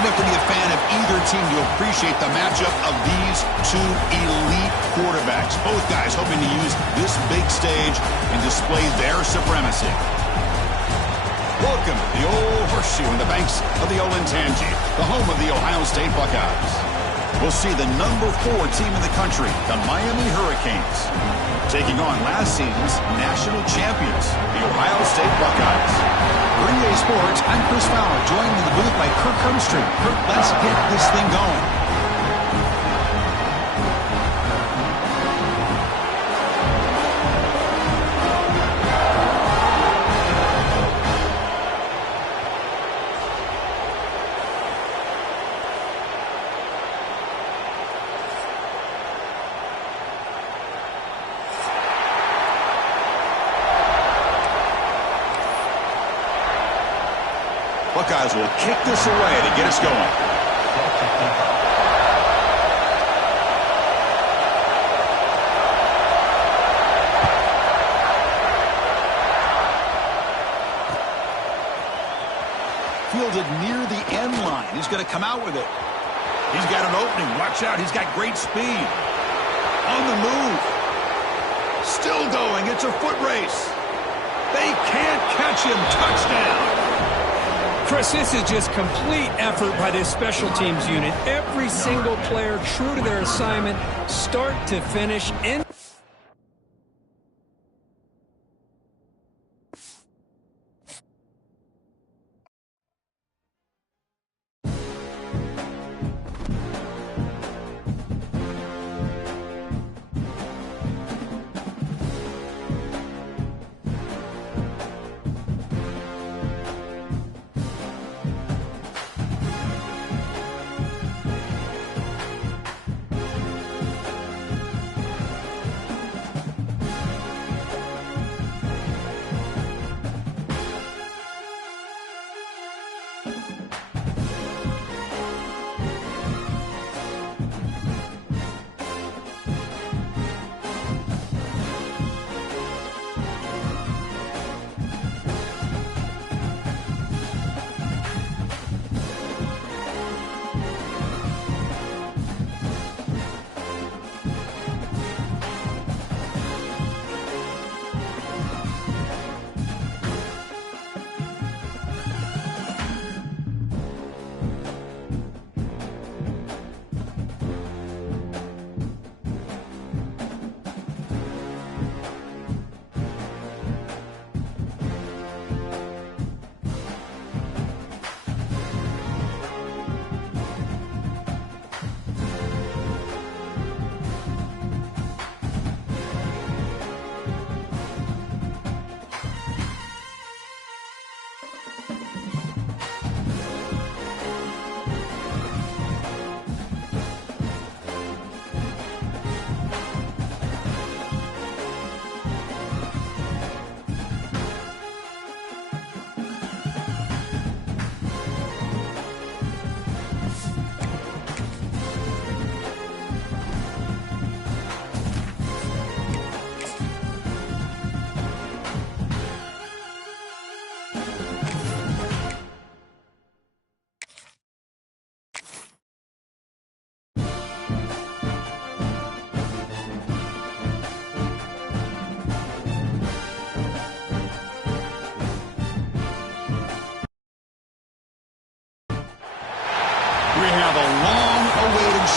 don't have to be a fan of either team to appreciate the matchup of these two elite quarterbacks. Both guys hoping to use this big stage and display their supremacy. Welcome to the old horseshoe in the banks of the Olentangy, the home of the Ohio State Buckeyes. We'll see the number 4 team in the country, the Miami Hurricanes, taking on last season's national champions, the Ohio State Buckeyes. For EA Sports, I'm Chris Fowler, joined in the booth by Kirk Hermstreet. Kirk, let's get this thing going. Buckeyes will kick this away to get us going. Fielded near the end line. He's going to come out with it. He's got an opening. Watch out. He's got great speed. On the move. Still going. It's a foot race. They can't catch him. Touchdown. Chris, this is just complete effort by this special teams unit. Every single player true to their assignment, start to finish.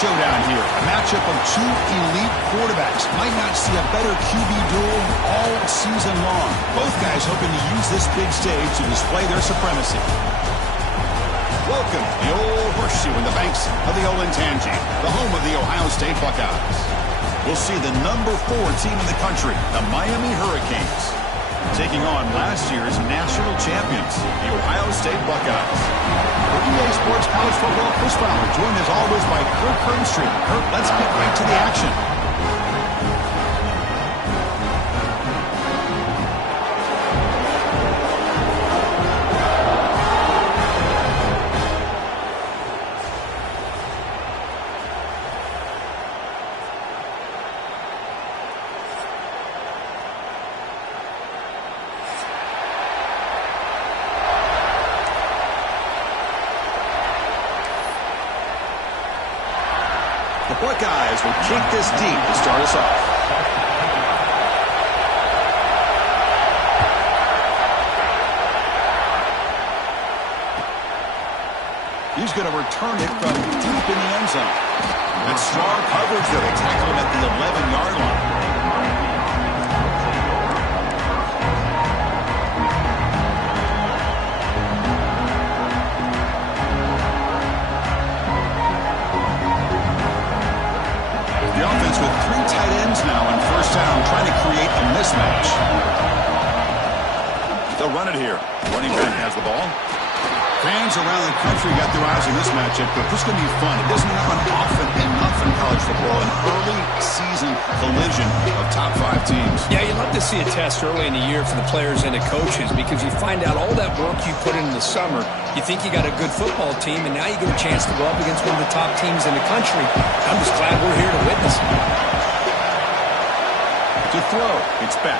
Showdown here. A matchup of two elite quarterbacks. Might not see a better QB duel all season long. Both guys hoping to use this big stage to display their supremacy. Welcome to the old horseshoe in the banks of the Olentangy, the home of the Ohio State Buckeyes. We'll see the number 4 team in the country, the Miami Hurricanes, taking on last year's national champions, the Ohio State Buckeyes. For EA Sports College Football, Chris Fowler, joined as always by Kirk Hermstreet. Kirk, let's get right to the action. The Buckeyes will kick this deep to start us off. He's going to return it from deep in the end zone. That's strong coverage there. They tackle him at the 11-yard line. The offense with 3 tight ends now on first down, trying to create a mismatch. They'll run it here. Running back has the ball. Fans around the country got their eyes on this matchup, but this is going to be fun. It doesn't happen often enough in college football, an early season collision of top 5 teams. Yeah, you love to see a test early in the year for the players and the coaches because you find out all that work you put in the summer. You think you got a good football team, and now you get a chance to go up against one of the top teams in the country. I'm just glad we're here to witness it. To throw, it's back.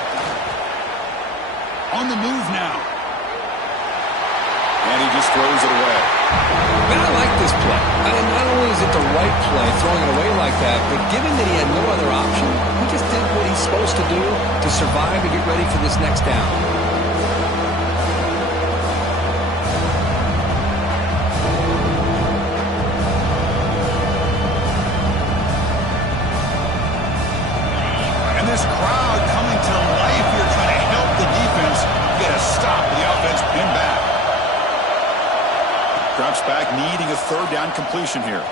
On the move now. And he just throws it away. Man, I like this play. Not only is it the right play, throwing it away like that, but given that he had no other option, he just did what he's supposed to do to survive and get ready for this next down. And this crowd coming to life here, trying to help the defense get a stop. The offense pinned back. Drops back, needing a third down completion here.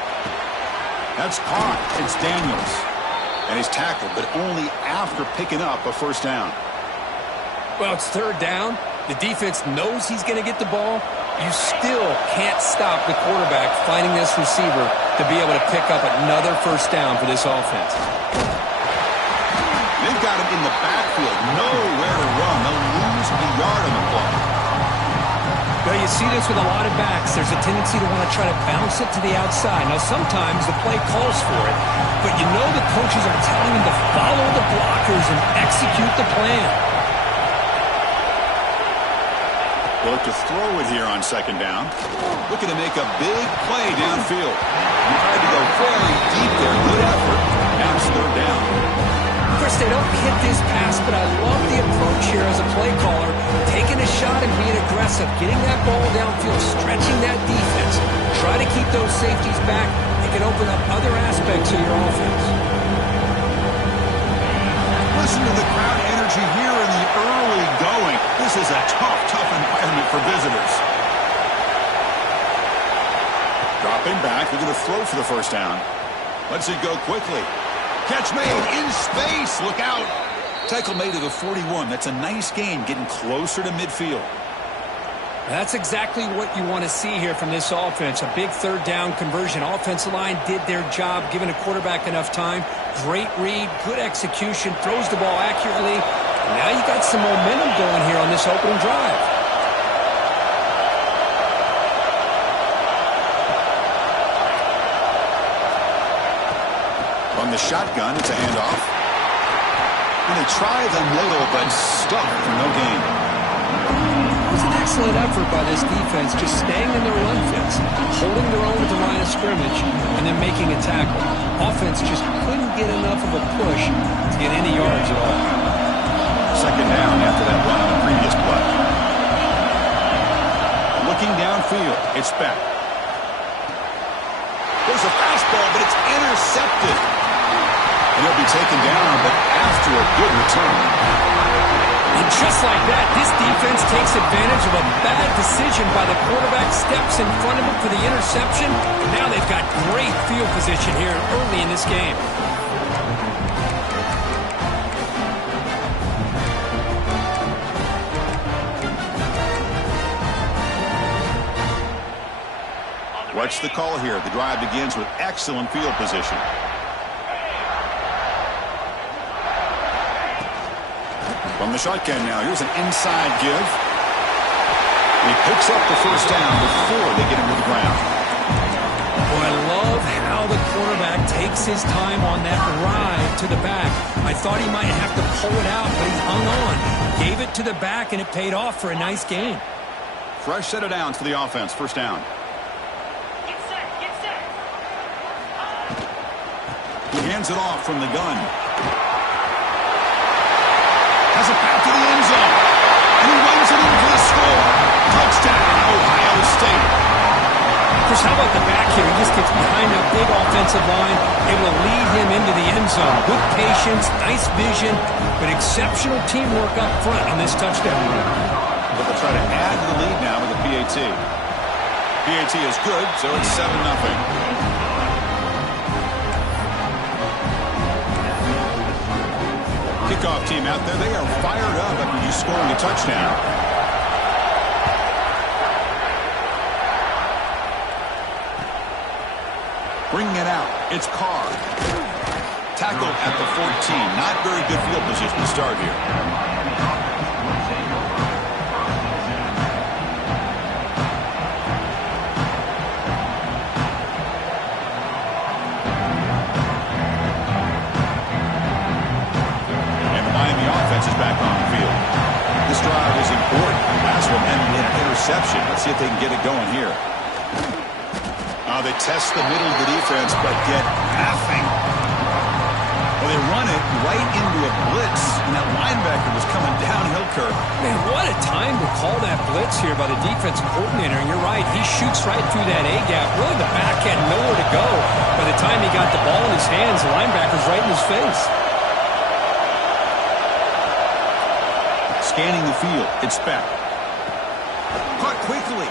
That's caught. It's Daniels. And he's tackled, but only after picking up a first down. Well, it's third down. The defense knows he's going to get the ball. You still can't stop the quarterback finding this receiver to be able to pick up another first down for this offense. They've got him in the backfield. Nowhere to run. They'll lose a yard on the play. Well, you see this with a lot of backs. There's a tendency to want to try to bounce it to the outside. Now, sometimes the play calls for it, but you know the coaches are telling him to follow the blockers and execute the plan. They'll look to throw it here on second down. Looking to make a big play downfield. He tried to go very deep there. Good effort. Now it's third down. Of course, they don't hit this pass, but I love the approach here as a play caller, taking a shot and being aggressive, getting that ball downfield, stretching that defense. Try to keep those safeties back. It can open up other aspects of your offense. Listen to the crowd energy here in the early going. This is a tough environment for visitors. Dropping back, they're going to throw for the first down. Lets it go quickly. Catch made in space. Look out. Tackle made to the 41. That's a nice gain, getting closer to midfield. That's exactly what you want to see here from this offense. A big third down conversion. Offensive line did their job, giving a quarterback enough time. Great read, good execution, throws the ball accurately. And now you got some momentum going here on this opening drive. On the shotgun, it's a handoff. And they try the middle, but stuck for no gain. It was an excellent effort by this defense, just staying in their run fence, holding their own at the line of scrimmage, and then making a tackle. Offense just couldn't get enough of a push to get any yards at all. Second down after that run on the previous play. Looking downfield, it's back. There's a fastball, but it's intercepted. And he'll be taken down, but after a good return. And just like that, this defense takes advantage of a bad decision by the quarterback, steps in front of him for the interception. Now they've got great field position here early in this game. What's the call here? The drive begins with excellent field position. From the shotgun now, here's an inside give. He picks up the first down before they get him to the ground. Boy, I love how the quarterback takes his time on that ride to the back. I thought he might have to pull it out, but he hung on. Gave it to the back, and it paid off for a nice gain. Fresh set of downs for the offense. First down. Hands it off from the gun. Has a path to the end zone. And he runs it in for the score. Touchdown, Ohio State. Chris, how about the back here? He just gets behind that big offensive line, able to lead him into the end zone. Good patience, nice vision, but exceptional teamwork up front on this touchdown run. But they'll try to add to the lead now with the PAT. PAT is good, so it's 7-0. Kickoff team out there, they are fired up after just scoring a touchdown. Bringing it out, it's Carr. Tackle at the 14. Not very good field position to start here. And the Miami offense is back on the field. This drive is important. Last one ended in an interception. Let's see if they can get it going here. They test the middle of the defense, but get nothing. Well, they run it right into a blitz, and that linebacker was coming downhill, Kirk. Man, what a time to call that blitz here by the defensive coordinator. And you're right, he shoots right through that A-gap. Really, the back had nowhere to go. By the time he got the ball in his hands, the linebacker's right in his face. Scanning the field, it's Beck. Caught quickly.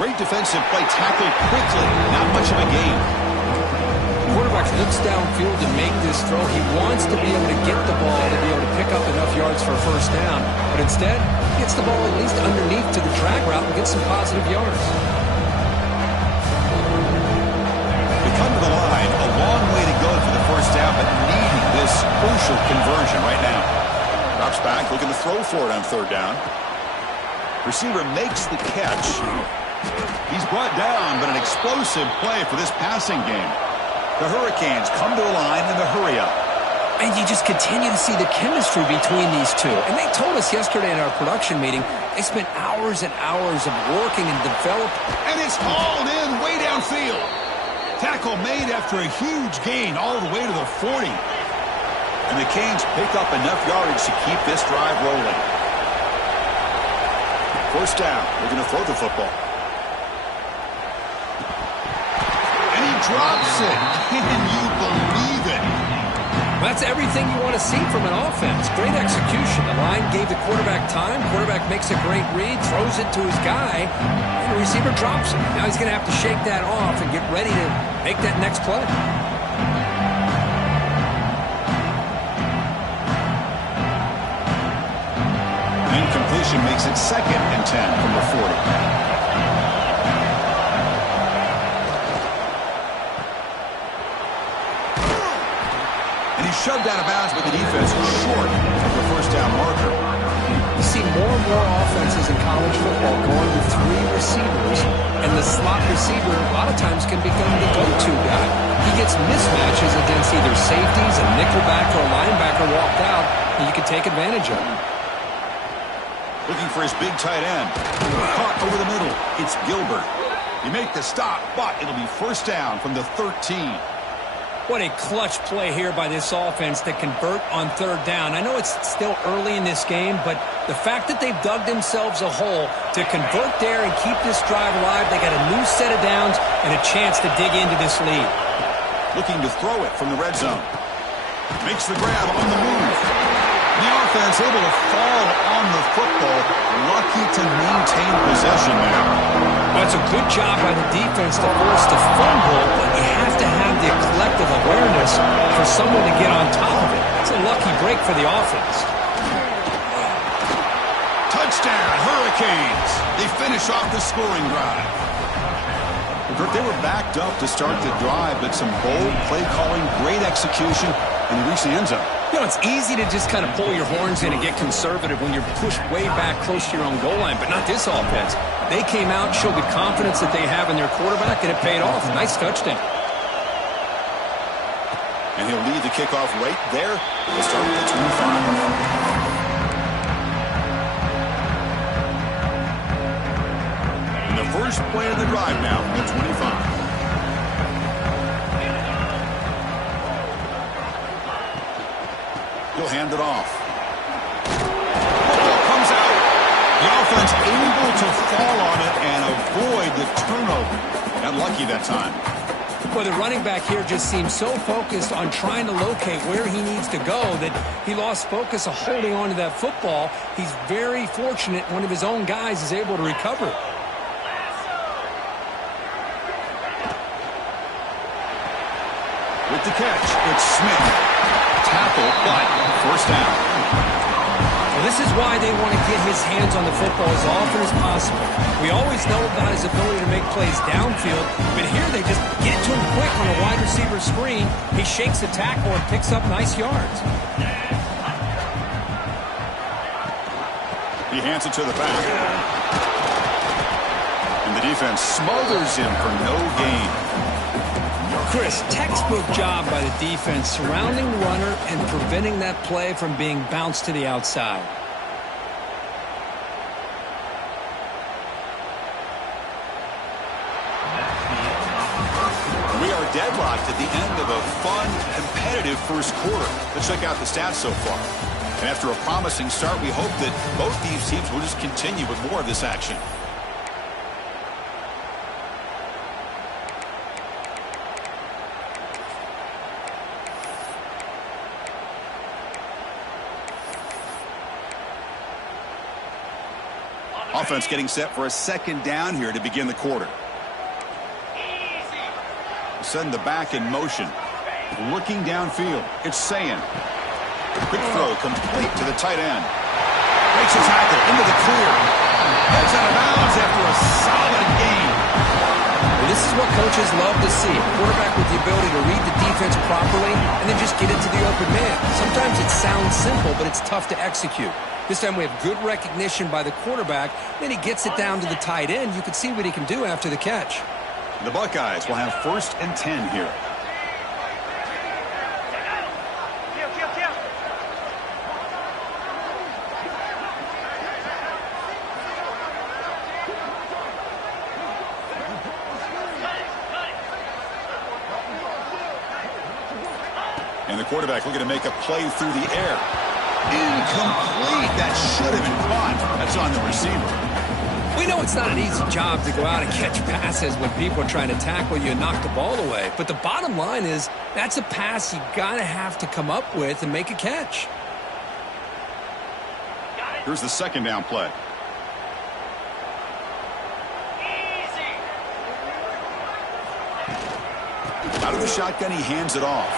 Great defensive play, tackled quickly. Not much of a gain. The quarterback looks downfield to make this throw. He wants to be able to get the ball to be able to pick up enough yards for a first down. But instead, he gets the ball at least underneath to the drag route and gets some positive yards. They come to the line. A long way to go for the first down, but needing this crucial conversion right now. Drops back, looking to throw for it on third down. Receiver makes the catch. He's brought down, but an explosive play for this passing game. The Hurricanes come to the line in the hurry up. And you just continue to see the chemistry between these two. And they told us yesterday in our production meeting, they spent hours and hours of working and developing. And it's hauled in way downfield. Tackle made after a huge gain all the way to the 40. And the Canes pick up enough yardage to keep this drive rolling. First down, they're going to throw the football. And he drops it. Can you believe it? That's everything you want to see from an offense. Great execution. The line gave the quarterback time. Quarterback makes a great read, throws it to his guy, and the receiver drops it. Now he's going to have to shake that off and get ready to make that next play. Incompletion makes it 2nd and 10 from the 40. Shoved out of bounds, but the defense is short of the first down marker. You see more and more offenses in college football going with 3 receivers, and the slot receiver a lot of times can become the go-to guy. He gets mismatches against either safeties, a nickelback, or a linebacker walked out, and you can take advantage of him. Looking for his big tight end. Caught over the middle. It's Gilbert. You make the stop, but it'll be first down from the 13. What a clutch play here by this offense to convert on third down. I know it's still early in this game, but the fact that they've dug themselves a hole to convert there and keep this drive alive, they got a new set of downs and a chance to dig into this lead. Looking to throw it from the red zone. Makes the grab on the move. The offense able to fall on the football. Lucky to maintain possession there. That's a good job by the defense to force the fumble, but you have to have the collective awareness for someone to get on top of it. It's a lucky break for the offense. Touchdown, Hurricanes. They finish off the scoring drive. They were backed up to start the drive, but some bold play calling, great execution, and they reached the end zone. You know, it's easy to just kind of pull your horns in and get conservative when you're pushed way back close to your own goal line, but not this offense. They came out, showed the confidence that they have in their quarterback, and it paid off. Nice touchdown. And he'll lead the kickoff right there. We'll start with the 25. And the first play of the drive now from the 25. hand it off. Football comes out. The offense able to fall on it and avoid the turnover. Got lucky that time. Well, the running back here just seems so focused on trying to locate where he needs to go that he lost focus of holding on to that football. He's very fortunate one of his own guys is able to recover it. With the catch, it's Smith. Tackle, but first down. Well, this is why they want to get his hands on the football as often as possible. We always know about his ability to make plays downfield, but here they just get to him quick on a wide receiver screen. He shakes the tackle and picks up nice yards. He hands it to the back. And the defense smothers him for no gain. Chris, textbook job by the defense surrounding the runner and preventing that play from being bounced to the outside. We are deadlocked at the end of a fun, competitive first quarter. Let's check out the stats so far. And after a promising start, we hope that both these teams will just continue with more of this action. Offense getting set for a second down here to begin the quarter. Send the back in motion. Looking downfield. It's Sayin. Quick throw complete to the tight end. Makes a tackle into the clear. Heads out of bounds after a solid gain. Well, this is what coaches love to see. A quarterback with the ability to read the defense properly and then just get into the open man. Sometimes it sounds simple, but it's tough to execute. This time we have good recognition by the quarterback. Then he gets it down to the tight end. You can see what he can do after the catch. The Buckeyes will have 1st and 10 here. And the quarterback looking to make a play through the air. Incomplete. That should have been caught. That's on the receiver. We know it's not an easy job to go out and catch passes when people are trying to tackle you and knock the ball away. But the bottom line is that's a pass you got to have to come up with and make a catch. Here's the second down play. Out of the shotgun, he hands it off.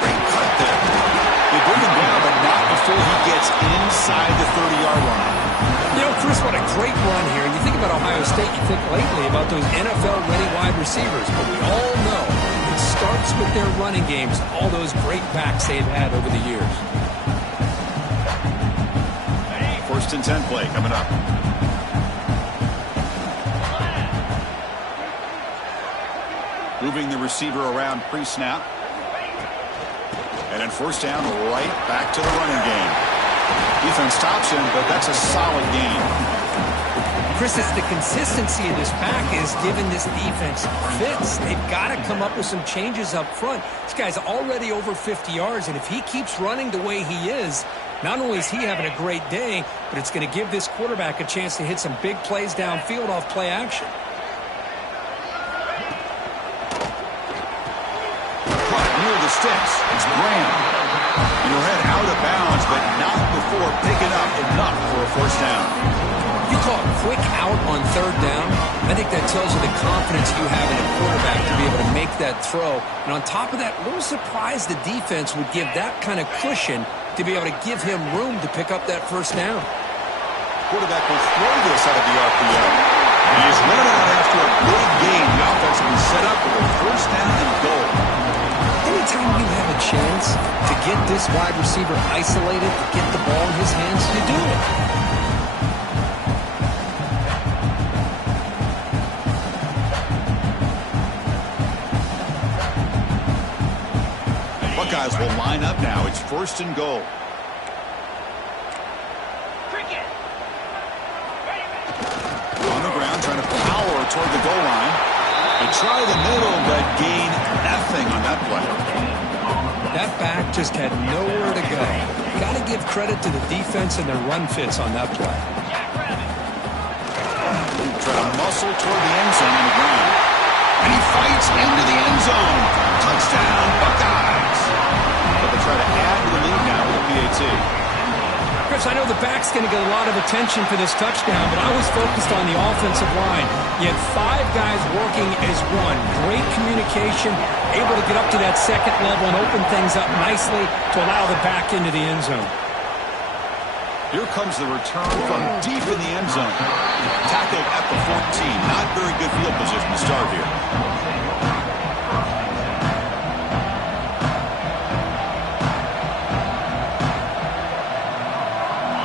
Great cut there. They bring him down, but not before he gets inside the 30-yard line. You know, Chris, what a great run here. And you think about Ohio State, you think lately about those NFL-ready wide receivers. But we all know it starts with their running games, all those great backs they've had over the years. 1st and 10 play coming up. Moving the receiver around pre-snap. And then 1st down, right back to the running game. Defense stops him, but that's a solid gain. Chris, it's the consistency of this pack is giving this defense fits. They've got to come up with some changes up front. This guy's already over 50 yards, and if he keeps running the way he is, not only is he having a great day, but it's going to give this quarterback a chance to hit some big plays downfield off play action. Near the sticks, it's Graham. Your head out of bounds, but not before picking up enough for a 1st down. You call it quick out on 3rd down. I think that tells you the confidence you have in a quarterback to be able to make that throw. And on top of that, a little surprised the defense would give that kind of cushion to be able to give him room to pick up that 1st down. Quarterback will throw this out of the RPO. And he's run out after a big gain. The offense will be set up for a 1st down and goal. Anytime you have a chance to get this wide receiver isolated, to get the ball in his hands, you do it. Buckeyes will line up now. It's 1st and goal. On the ground, trying to power toward the goal line. They try the middle, but gain nothing on that play. That back just had nowhere to go. Got to give credit to the defense and their run fits on that play. Try to muscle toward the end zone on the ground. And he fights into the end zone. Touchdown, Buckeyes. But they try to add to the lead now with the PAT. Chris, I know the back's going to get a lot of attention for this touchdown, but I was focused on the offensive line. You had 5 guys working as one. Great communication, able to get up to that second level and open things up nicely to allow the back into the end zone. Here comes the return from deep in the end zone. Tackled at the 14. Not very good field position to start here.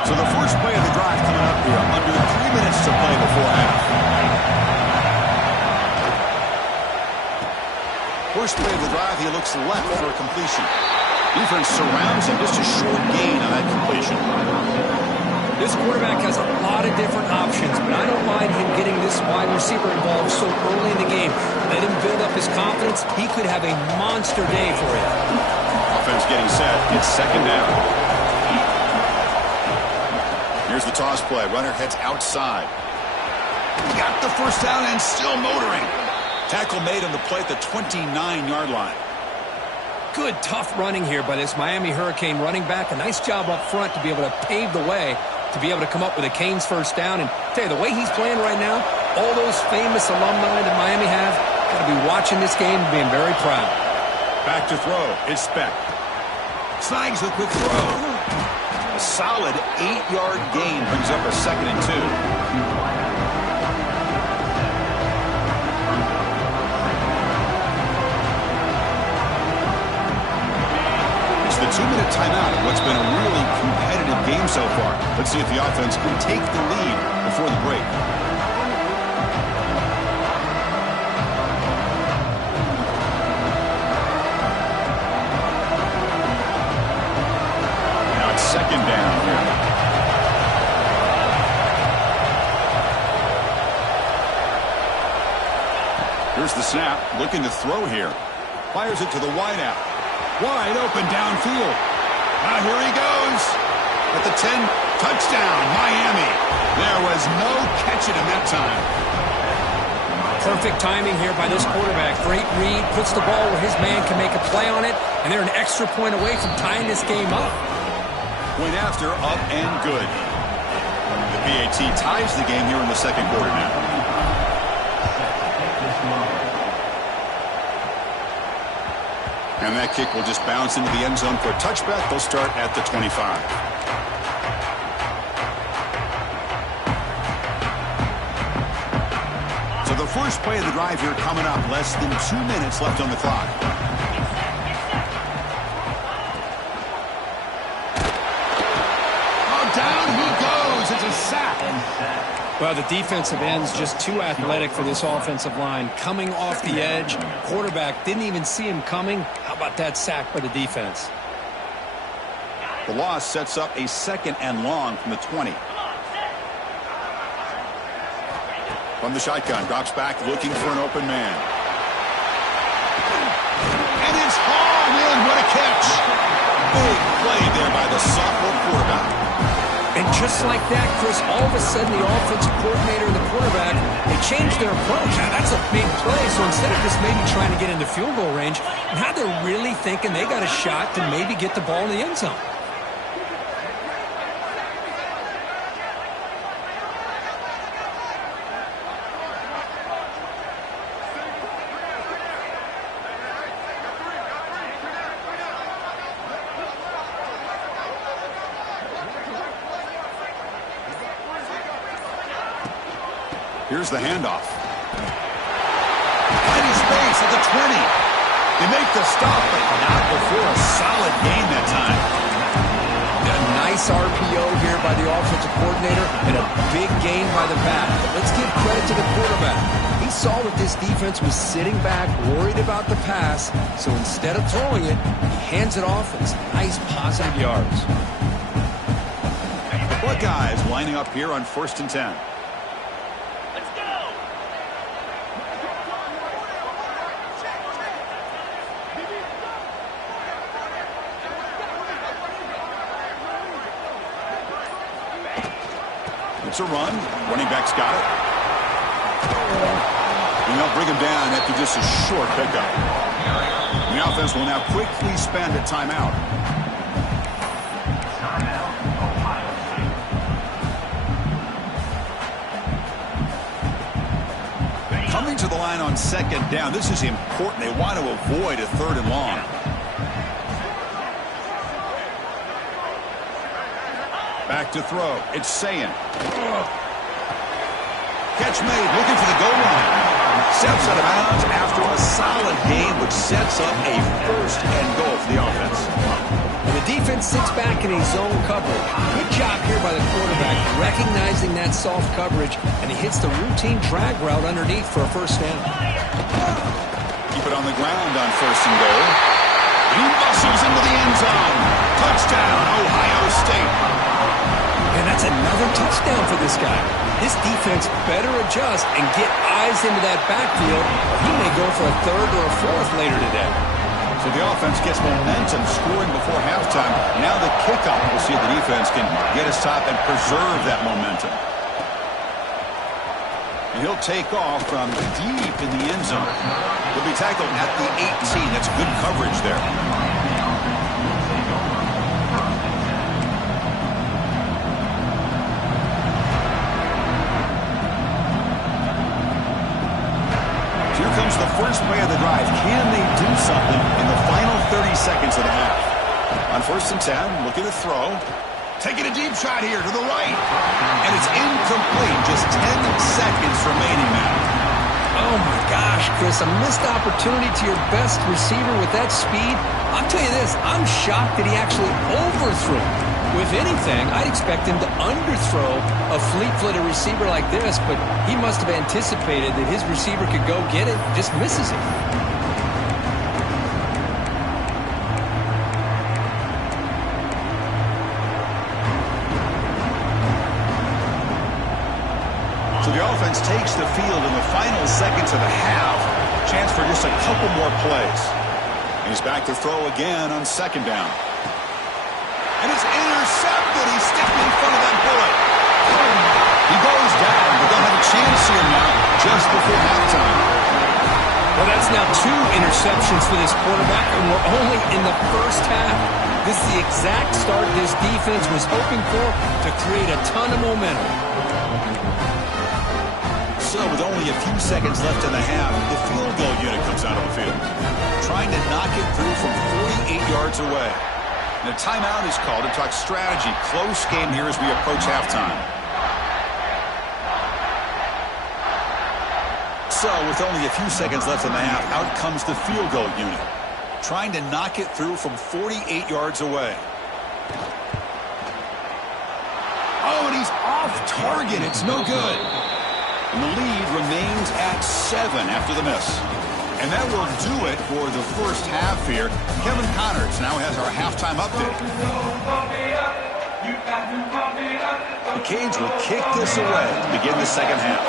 So the first play of the drive coming up here. Under 3 minutes to play before half. First play of the drive, he looks left for a completion. Defense surrounds him. Just a short gain on that completion. This quarterback has a lot of different options, but I don't mind him getting this wide receiver involved so early in the game. Let him build up his confidence. He could have a monster day for you. Offense getting set. It's second down. Here's the toss play. Runner heads outside. Got the first down and still motoring. Tackle made on the play at the 29-yard line. Good, tough running here by this Miami Hurricane running back. A nice job up front to be able to pave the way, to be able to come up with a Canes first down. And tell you, the way he's playing right now, all those famous alumni that Miami have, got to be watching this game and being very proud. Back to throw. It's Speck. Snags the quick throw. A solid 8-yard gain brings up a 2nd and 2. The 2-minute timeout in what's been a really competitive game so far. Let's see if the offense can take the lead before the break. Now it's second down here. Here's the snap. Looking to throw here. Fires it to the wideout. Wide open downfield. Now here he goes. At the 10, touchdown, Miami. There was no catching him that time. Perfect timing here by this quarterback. Great read, puts the ball where his man can make a play on it, and they're an extra point away from tying this game up. Point after, up and good. The PAT ties the game here in the second quarter now. And that kick will just bounce into the end zone for a touchback. They'll start at the 25. So the first play of the drive here coming up. Less than 2 minutes left on the clock. Oh, down he goes. It's a sack. Well, the defensive end's just too athletic for this offensive line. Coming off the edge, quarterback didn't even see him coming. How about that sack by the defense? The loss sets up a 2nd and long from the 20. From the shotgun, drops back, looking for an open man. And it's hauled in. What a catch. Big play there by the sophomore quarterback. And just like that, Chris, all of a sudden the offensive coordinator and the quarterback, they changed their approach. Now, that's a big play. So instead of just maybe trying to get into field goal range, now they're really thinking they got a shot to maybe get the ball in the end zone. Here's the handoff. Tiny space at the 20. They make the stop, but not before a solid gain that time. A nice RPO here by the offensive coordinator and a big gain by the back. But let's give credit to the quarterback. He saw that this defense was sitting back, worried about the pass, so instead of throwing it, he hands it off and some nice positive yards. The Buckeyes lining up here on 1st and 10. It's a run. Running back's got it. And they'll bring him down after just a short pickup. The offense will now quickly spend a timeout. Coming to the line on second down. This is important. They want to avoid a third and long. Back to throw. It's Sayin. Catch made. Looking for the goal line. Steps out of bounds after a solid gain, which sets up a first and goal for the offense. And the defense sits back in a zone coverage. Good job here by the quarterback, recognizing that soft coverage, and he hits the routine drag route underneath for a first down. Keep it on the ground on first and goal. He muscles into the end zone. Touchdown, Ohio State. And that's another touchdown for this guy. This defense better adjust and get eyes into that backfield, or he may go for a third or a fourth later today. So the offense gets momentum scoring before halftime. Now the kickoff. We'll see if the defense can get a stop and preserve that momentum. And he'll take off from deep in the end zone. He'll be tackled at the 18. That's good coverage there. Here comes the first play of the drive. Can they do something in the final 30 seconds of the half? On first and 10, looking to throw. Taking a deep shot here to the right. And it's incomplete. Just 10 seconds remaining now. Oh, my gosh, Chris. A missed opportunity to your best receiver with that speed. I'll tell you this. I'm shocked that he actually overthrew. If anything, I'd expect him to underthrow a fleet-footed receiver like this, but he must have anticipated that his receiver could go get it and just misses it. So the offense takes the field in the final seconds of the half. Chance for just a couple more plays. He's back to throw again on second down. And it's intercepted. He stepped in front of that bullet. He goes down, but they'll have a chance here now just before halftime. Well, that's now 2 interceptions for this quarterback, and we're only in the first half. This is the exact start this defense was hoping for to create a ton of momentum. So with only a few seconds left in the half, the field goal unit comes out of the field, trying to knock it through from 48 yards away. And a timeout is called to talk strategy. Close game here as we approach halftime. So with only a few seconds left in the half, out comes the field goal unit, trying to knock it through from 48 yards away. Oh, and he's off target. It's no good. And the lead remains at 7 after the miss. And that will do it for the first half here. Kevin Connors now has our halftime update. The Canes will kick this away to begin the second half.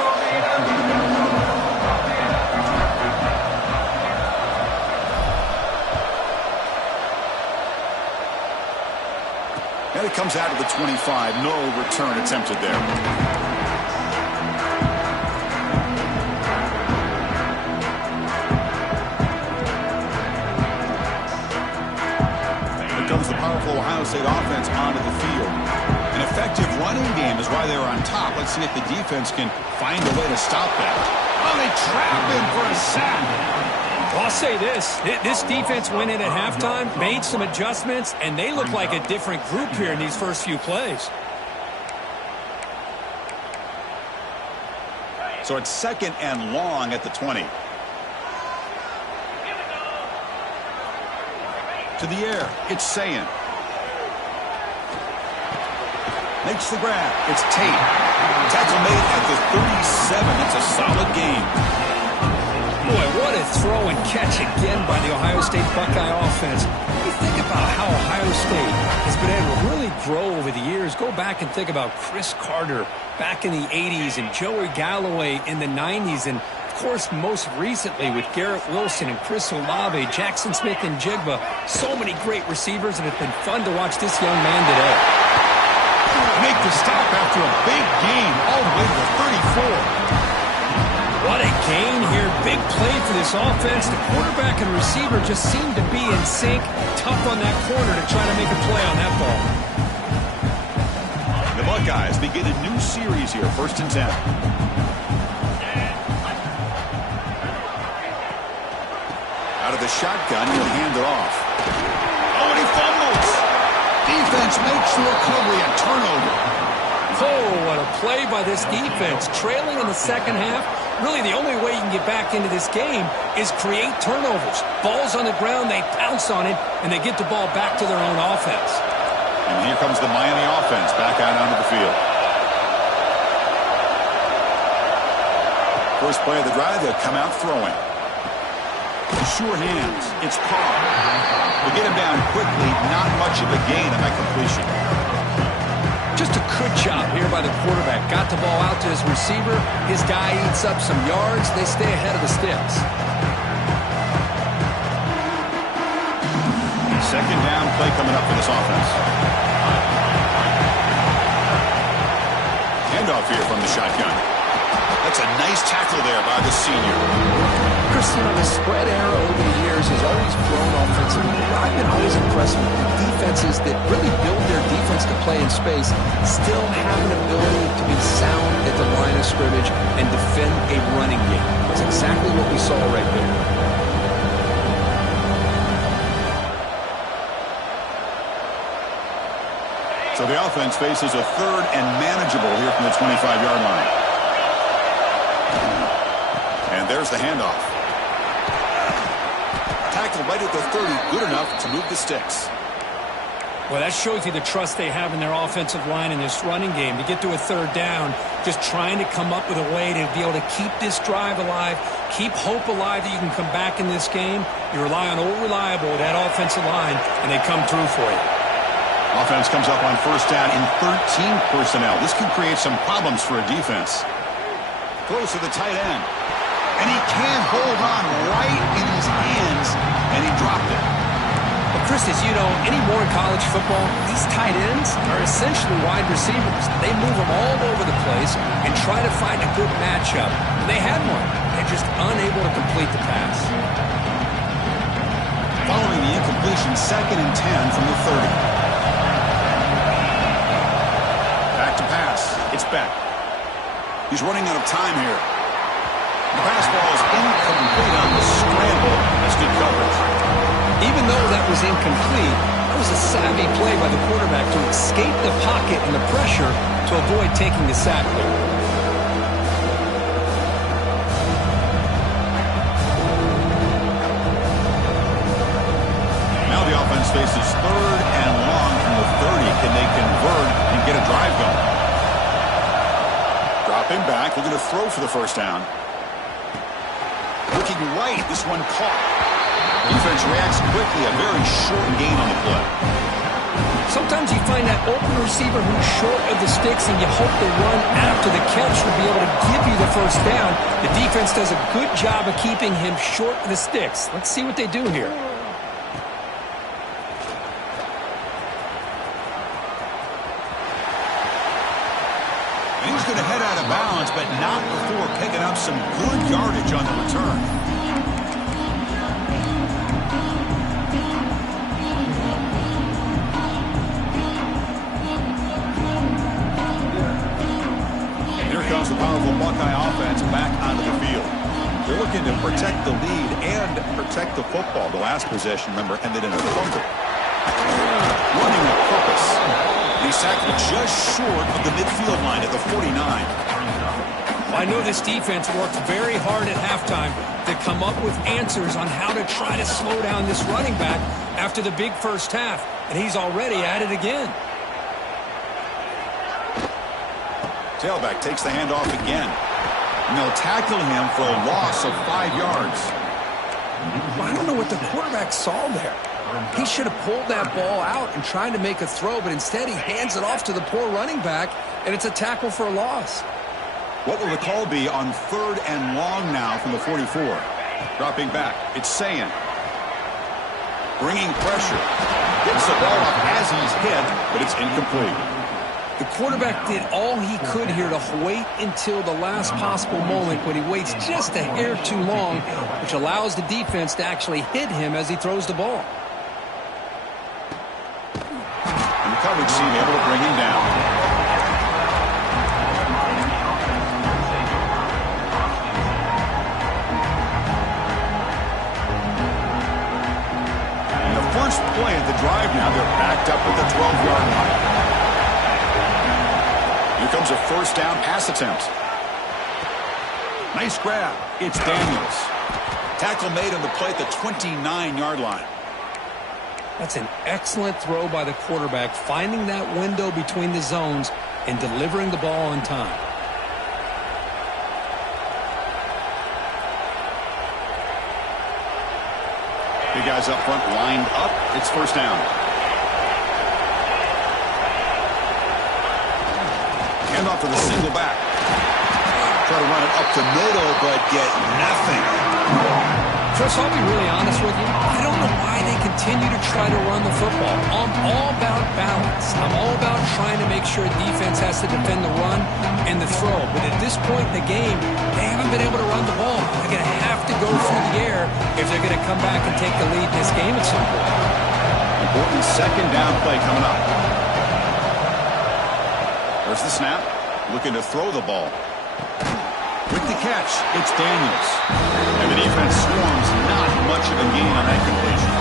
And it comes out of the 25. No return attempted there. Comes the powerful Ohio State offense onto the field. An effective running game is why they were on top. Let's see if the defense can find a way to stop that. Oh, they trap him for a sack. Well, I'll say this defense went in at halftime, made some adjustments, and they look like a different group here in these first few plays. So it's second and long at the 20. To the air, it's Sayin. Makes the grab. It's Tate. Tackle made at the 37. That's a solid gain. Boy, what a throw and catch again by the Ohio State Buckeye offense. When you think about how Ohio State has been able to really grow over the years, go back and think about Chris Carter back in the 80s and Joey Galloway in the 90s, and of course, most recently with Garrett Wilson and Chris Olave, Jackson Smith and Jigba. So many great receivers, and it's been fun to watch this young man today. Make the stop after a big gain. What a gain here. Big play for this offense. The quarterback and receiver just seem to be in sync. Tough on that corner to try to make a play on that ball. The Buckeyes begin a new series here, 1st and 10. Out of the shotgun, he'll hand it off. Oh, and he fumbles. Defense makes the recovery, a turnover. Oh, what a play by this defense. Trailing in the second half. Really, the only way you can get back into this game is create turnovers. Ball's on the ground, they pounce on it, and they get the ball back to their own offense. And here comes the Miami offense back out onto the field. First play of the drive, they'll come out throwing. Sure hands. It's Carr. They get him down quickly. Not much of a gain on that completion. Just a good job here by the quarterback. Got the ball out to his receiver. His guy eats up some yards. They stay ahead of the sticks. Second down play coming up for this offense. Handoff here from the shotgun. That's a nice tackle there by the senior. Chris, the spread era over the years has always grown offensively. I've been always impressed with the defenses that really build their defense to play in space, still have an ability to be sound at the line of scrimmage and defend a running game. That's exactly what we saw right there. So the offense faces a 3rd and manageable here from the 25-yard line. And there's the handoff. Tackle right at the 30, good enough to move the sticks. Well, that shows you the trust they have in their offensive line in this running game. To get to a 3rd down, just trying to come up with a way to be able to keep this drive alive, keep hope alive that you can come back in this game. You rely on old reliable, that offensive line, and they come through for you. Offense comes up on 1st down in 13 personnel. This can create some problems for a defense. Close to the tight end. And he can't hold on right in his hands, and he dropped it. Well, Chris, as you know, anymore in college football, these tight ends are essentially wide receivers. They move them all over the place and try to find a good matchup. And they had one. They're just unable to complete the pass. Following the incompletion, 2nd and 10 from the 30. Back to pass. It's Beck. He's running out of time here. The pass ball is incomplete on the scramble. That's good coverage. Even though that was incomplete, that was a savvy play by the quarterback to escape the pocket and the pressure to avoid taking the sack there. Now the offense faces 3rd and long from the 30. Can they convert and get a drive going? Drop him back. Looking to throw for the 1st down. Looking right, this one caught. Defense reacts quickly, a very short gain on the play. Sometimes you find that open receiver who's short of the sticks, and you hope the run after the catch will be able to give you the 1st down. The defense does a good job of keeping him short of the sticks. Let's see what they do here. He's going to head out of bounds, but not before picking up some good yardage on the return. Here comes the powerful Buckeye offense back onto the field. They're looking to protect the lead and protect the football. The last possession, remember, ended in a fumble. Running with purpose. He's tackled just short of the midfield line at the 49. Well, I know this defense worked very hard at halftime to come up with answers on how to try to slow down this running back after the big 1st half, and he's already at it again. Tailback takes the handoff again. And they'll tackle him for a loss of 5 yards. I don't know what the quarterback saw there. He should have pulled that ball out and tried to make a throw, but instead he hands it off to the poor running back, and it's a tackle for a loss. What will the call be on 3rd and long now from the 44? Dropping back. It's Sayan. Bringing pressure. Gets the ball up as he's hit, but it's incomplete. The quarterback did all he could here to wait until the last possible moment, but he waits just a hair too long, which allows the defense to actually hit him as he throws the ball. And the coverage team able to bring him down. And the first play of the drive now, they're backed up at the 12-yard line. Here comes a first down pass attempt. Nice grab. It's Daniels. Tackle made on the play at the 29-yard line. That's an excellent throw by the quarterback, finding that window between the zones and delivering the ball on time. Big guys up front lined up. It's first down. Hand off to the single back. Try to run it up the middle, but get nothing. Chris, I'll be really honest with you. I don't know why they continue to try to run the football. I'm all about balance. I'm all about trying to make sure defense has to defend the run and the throw. But at this point in the game, they haven't been able to run the ball. They're going to have to go through the air if they're going to come back and take the lead in this game at some point. Important second down play coming up. There's the snap. Looking to throw the ball. With the catch, it's Daniels. And the defense swarms. Not much of a gain on that completion.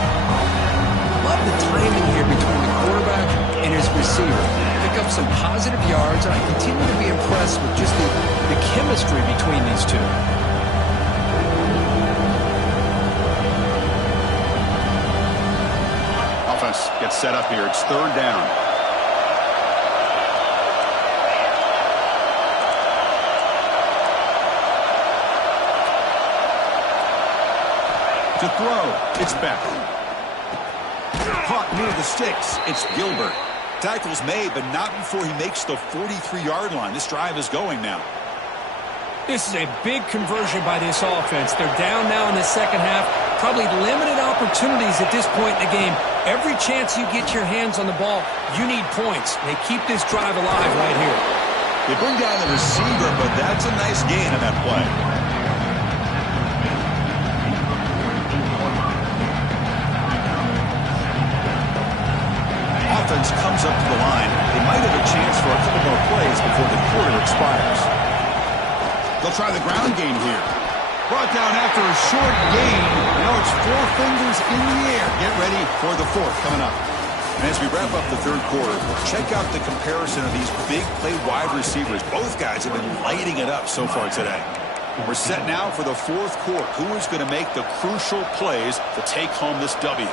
Love the timing here between the quarterback and his receiver. Pick up some positive yards, and I continue to be impressed with just the chemistry between these two. Offense gets set up here. It's third down. To throw, it's Beck. Caught near the sticks, it's Gilbert. Tackle's made, but not before he makes the 43-yard line. This drive is going now. This is a big conversion by this offense. They're down now in the second half. Probably limited opportunities at this point in the game. Every chance you get your hands on the ball, you need points. They keep this drive alive right here. They bring down the receiver, but that's a nice gain on that play. Offense comes up to the line. They might have a chance for a couple more plays before the quarter expires. They'll try the ground game here. Brought down after a short gain. Now it's 4 fingers in the air. Get ready for the fourth coming up. And as we wrap up the third quarter, check out the comparison of these big play wide receivers. Both guys have been lighting it up so far today. We're set now for the fourth quarter. Who is going to make the crucial plays to take home this W?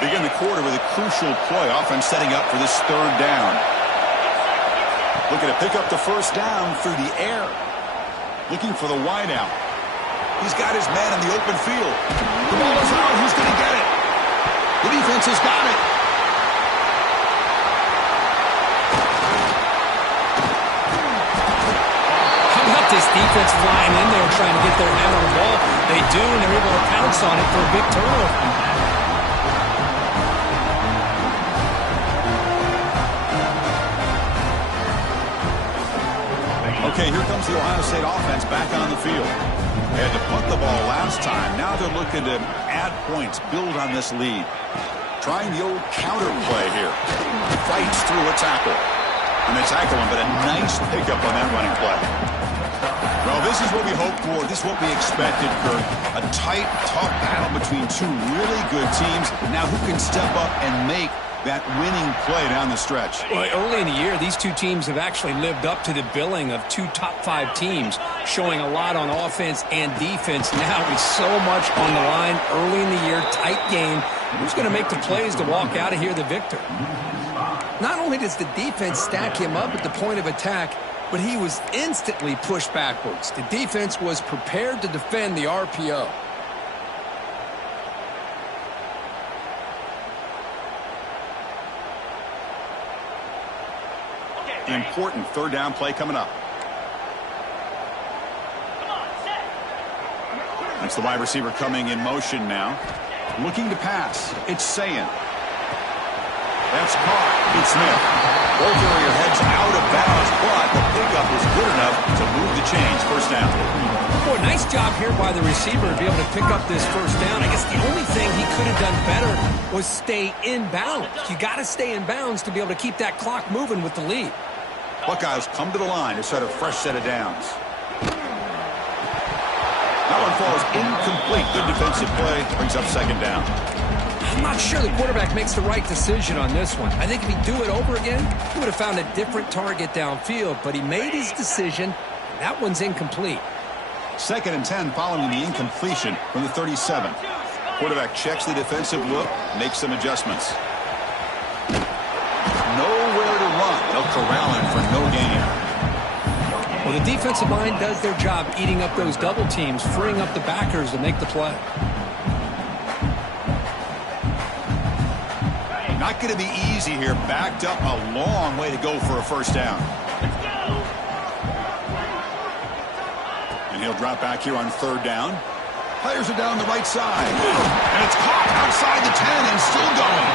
Begin the quarter with a crucial play. Offense setting up for this third down. Looking to pick up the first down through the air. Looking for the wideout. He's got his man in the open field. The ball is out. Who's going to get it? The defense has got it. How about this defense flying in there trying to get their hand on the ball? They do, and they're able to pounce on it for a big turnover. Okay, here comes the Ohio State offense back on the field. They had to punt the ball last time. Now they're looking to add points, build on this lead. Trying the old counter play here. Fights through a tackle. And they tackle him, but a nice pickup on that running play. Well, this is what we hoped for. This is what we expected, Kurt. A tight, tough battle between two really good teams. Now who can step up and make that winning play down the stretch? Well, early in the year, these two teams have actually lived up to the billing of two top-5 teams, showing a lot on offense and defense. Now with so much on the line early in the year, tight game, who's going to make the plays to walk out of here the victor? Not only does the defense stack him up at the point of attack, but he was instantly pushed backwards. The defense was prepared to defend the RPO. Important third down play coming up. That's the wide receiver coming in motion now. Looking to pass. It's Sayin. That's caught. It's Smith. Both area heads out of bounds, but the pickup is good enough to move the chains. First down. Boy, nice job here by the receiver to be able to pick up this first down. I guess the only thing he could have done better was stay in bounds. You got to stay in bounds to be able to keep that clock moving with the lead. Buckeyes come to the line to set a fresh set of downs. That one falls incomplete. Good defensive play. Brings up second down. I'm not sure the quarterback makes the right decision on this one. I think if he'd do it over again, he would have found a different target downfield, but he made his decision. That one's incomplete. 2nd and 10 following the incompletion from the 37. Quarterback checks the defensive look, makes some adjustments. Nowhere to run. They'll corral him for no gain. Well, the defensive line does their job eating up those double teams, freeing up the backers to make the play. Not going to be easy here. Backed up a long way to go for a first down. And he'll drop back here on third down. Players are down the right side. And it's caught outside the 10 and still going.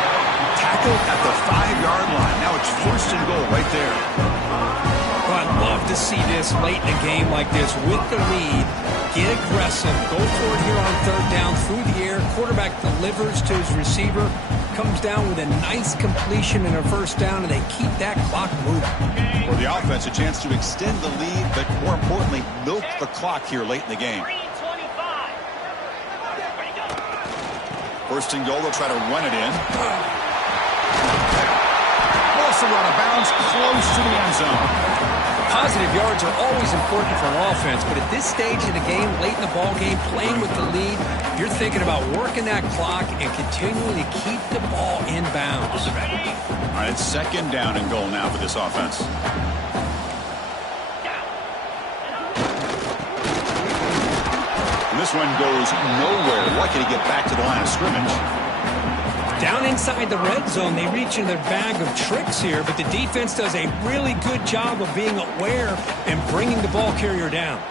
Tackled at the 5-yard line. Now it's first and goal right there. Well, I'd love to see this late in a game like this with the lead. Get aggressive. Go for it here on third down through the air. Quarterback delivers to his receiver. Comes down with a nice completion and a first down, and they keep that clock moving. For the offense, a chance to extend the lead, but more importantly, milk the clock here late in the game. First and goal, they'll try to run it in. Also out of bounds, close to the end zone. Positive yards are always important for an offense, but at this stage in the game, late in the ball game, playing with the lead, you're thinking about working that clock and continuing to keep the ball in bounds. All right, it's second down and goal now for this offense. This one goes nowhere. Lucky to get back to the line of scrimmage. Down inside the red zone, they reach in their bag of tricks here, but the defense does a really good job of being aware and bringing the ball carrier down.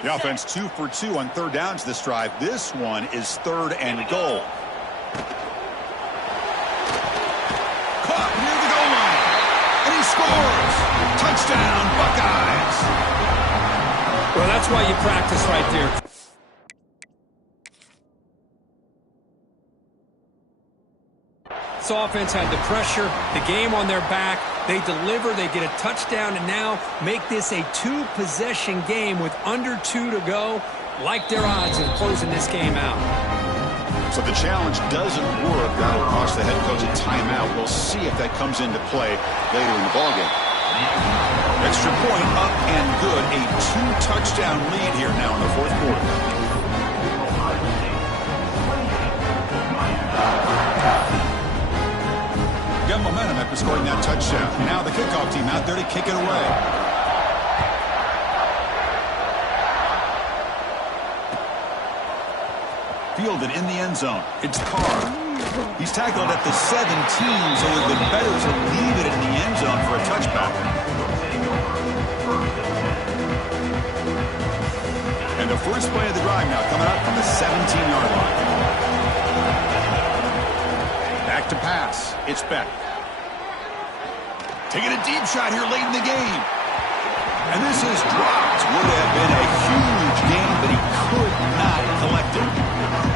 The offense 2 for 2 on third downs this drive. This one is third and goal. Caught near the goal line. And he scores. Touchdown, Buckeyes. Well, that's why you practice right there. This offense had the pressure, the game on their back. They deliver, they get a touchdown, and now make this a 2-possession game with under 2 to go. Like their odds of closing this game out. So the challenge doesn't work. That'll cost the head coach a timeout. We'll see if that comes into play later in the ballgame. Extra point up and good. A 2-touchdown lead here now in the fourth quarter. Got momentum after scoring that touchdown. Now the kickoff team out there to kick it away. Fielded in the end zone. It's Carr. He's tackled at the 17, so it would have been better to leave it in the end zone for a touchback. And the first play of the drive now coming up from the 17-yard line. Back to pass. It's Beck. Taking a deep shot here late in the game. And this is dropped. Would have been a huge game, but he could not collect it.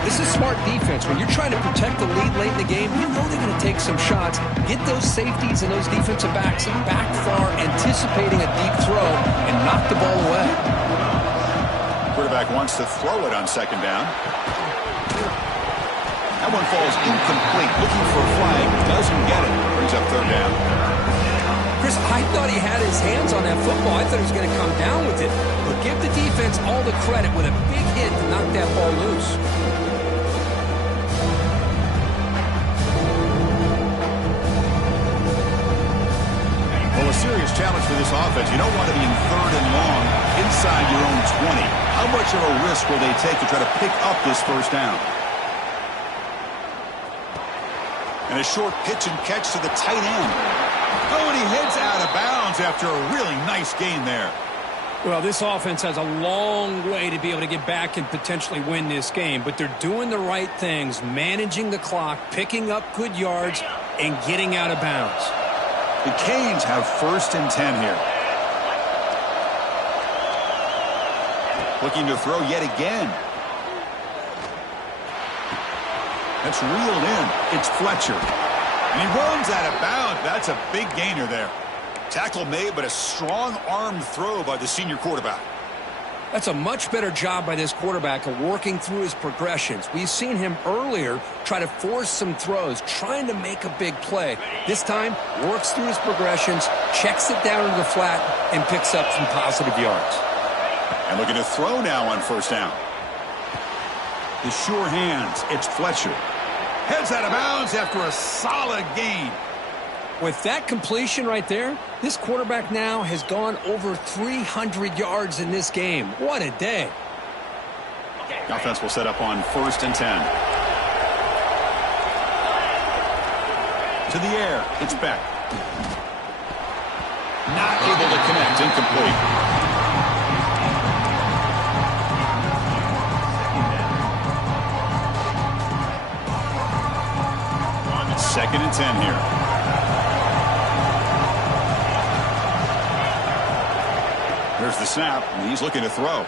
This is smart defense. When you're trying to protect the lead late in the game, you know they're going to take some shots. Get those safeties and those defensive backs back far, anticipating a deep throw, and knock the ball away. Quarterback wants to throw it on second down. That one falls incomplete. Looking for a flag. Doesn't get it. Brings up third down. Chris, honest, I thought he had his hands on that football. I thought he was going to come down with it. But give the defense all the credit with a big hit to knock that ball loose. Well, a serious challenge for this offense. You don't want to be in 3rd and long inside your own 20. How much of a risk will they take to try to pick up this first down? And a short pitch and catch to the tight end. Oh, and he heads out of bounds after a really nice gain there. Well, this offense has a long way to be able to get back and potentially win this game, but they're doing the right things, managing the clock, picking up good yards, and getting out of bounds. The Canes have 1st and 10 here. Looking to throw yet again. That's reeled in. It's Fletcher. And he runs out of bounds. That's a big gainer there. Tackle made, but a strong arm throw by the senior quarterback. That's a much better job by this quarterback of working through his progressions. We've seen him earlier try to force some throws, trying to make a big play. This time, works through his progressions, checks it down into the flat, and picks up some positive yards. And looking to throw now on 1st down. The sure hands. It's Fletcher. Heads out of bounds after a solid gain. With that completion right there, this quarterback now has gone over 300 yards in this game. What a day. The offense will set up on 1st and 10. To the air. It's Beck. Not able to connect. Incomplete. 2nd and 10 here. There's the snap, and he's looking to throw.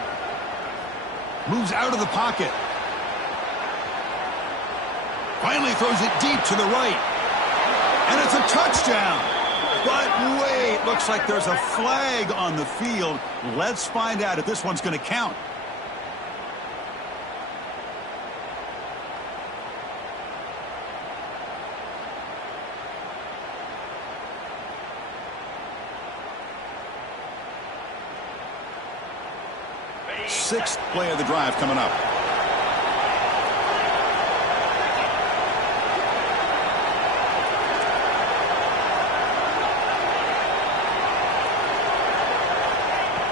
Moves out of the pocket. Finally throws it deep to the right. And it's a touchdown. But wait, looks like there's a flag on the field. Let's find out if this one's going to count. Sixth play of the drive coming up.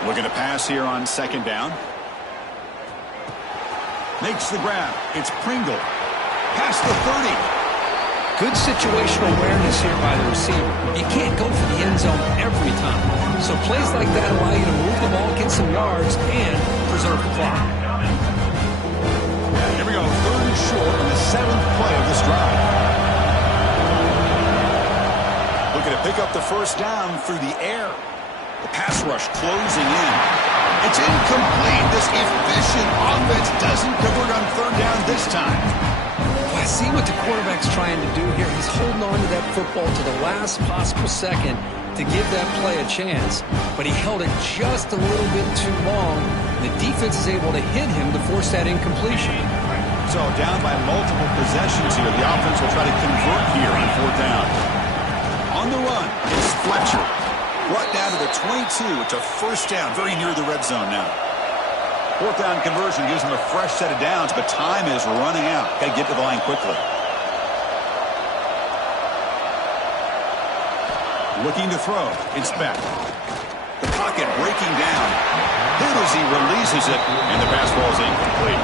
Looking to pass here on 2nd down. Makes the grab. It's Pringle. Past the 30. Good situational awareness here by the receiver. You can't go for the end zone every time. So plays like that allow you to move the ball, get some yards, and preserve the clock. Here we go. 3rd and short on the 7th play of this drive. Looking to pick up the 1st down through the air. The pass rush closing in. It's incomplete. This efficient offense doesn't convert on 3rd down this time. I see what the quarterback's trying to do here. He's holding on to that football to the last possible second to give that play a chance, but he held it just a little bit too long. The defense is able to hit him to force that incompletion. So down by multiple possessions here, the offense will try to convert here on 4th down. On the run, it's Fletcher. Brought down to the 22. It's a 1st down, very near the red zone now. 4th down conversion gives them a fresh set of downs, but time is running out. Got to get to the line quickly. Looking to throw. It's Beck. The pocket breaking down. Hit as he releases it, and the pass ball is incomplete.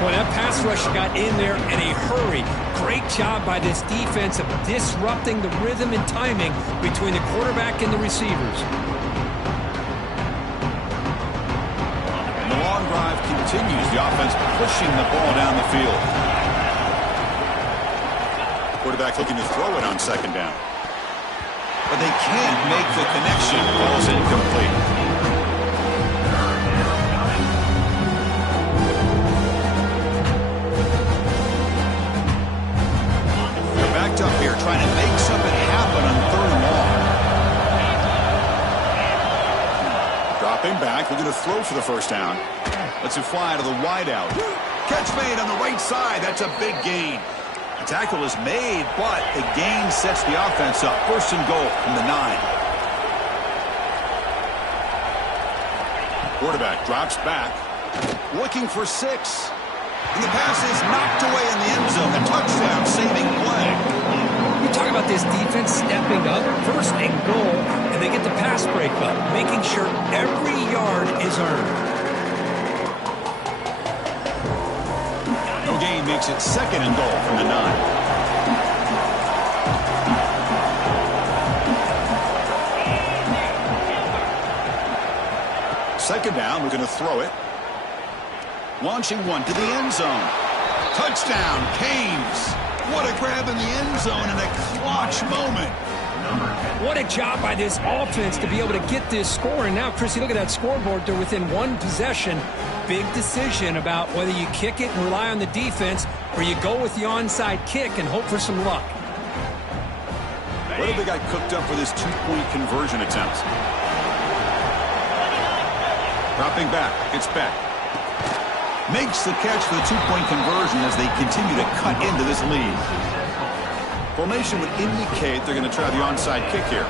Well, that pass rush got in there in a hurry. Great job by this defense of disrupting the rhythm and timing between the quarterback and the receivers. The long drive continues. The offense pushing the ball down the field. Quarterback looking to throw it on 2nd down. But they can't make the connection. Ball's incomplete. They're backed up here trying to make something happen on 3rd and long. Dropping back, looking to throw for the 1st down. Lets it fly to the wideout. Catch made on the right side. That's a big gain. A tackle is made, but the gain sets the offense up. First and goal from the 9. Quarterback drops back, looking for 6. And the pass is knocked away in the end zone. A touchdown saving play. We talk about this defense stepping up, first and goal, and they get the pass break up, making sure every yard is earned. No gain makes it second and goal from the 9. Second down, we're going to throw it. Launching one to the end zone. Touchdown, Canes. What a grab in the end zone in a clutch moment. What a job by this offense to be able to get this score. And now, Chrissy, look at that scoreboard. They're within one possession. Big decision about whether you kick it and rely on the defense or you go with the onside kick and hope for some luck. What have they got cooked up for this 2-point conversion attempt? Dropping back. It's back. Makes the catch for the 2-point conversion as they continue to cut into this lead. Formation would indicate they're going to try the onside kick here.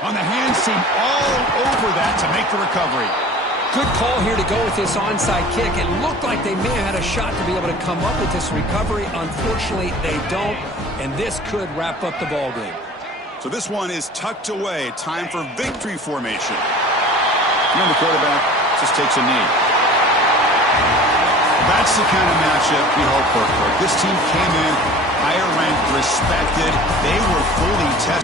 On the hand seam, all over that to make the recovery. Good call here to go with this onside kick. It looked like they may have had a shot to be able to come up with this recovery. Unfortunately, they don't, and this could wrap up the ballgame. So this one is tucked away. Time for victory formation. And the quarterback just takes a knee. That's the kind of matchup we hope for. This team came in higher ranked, respected. They were fully tested.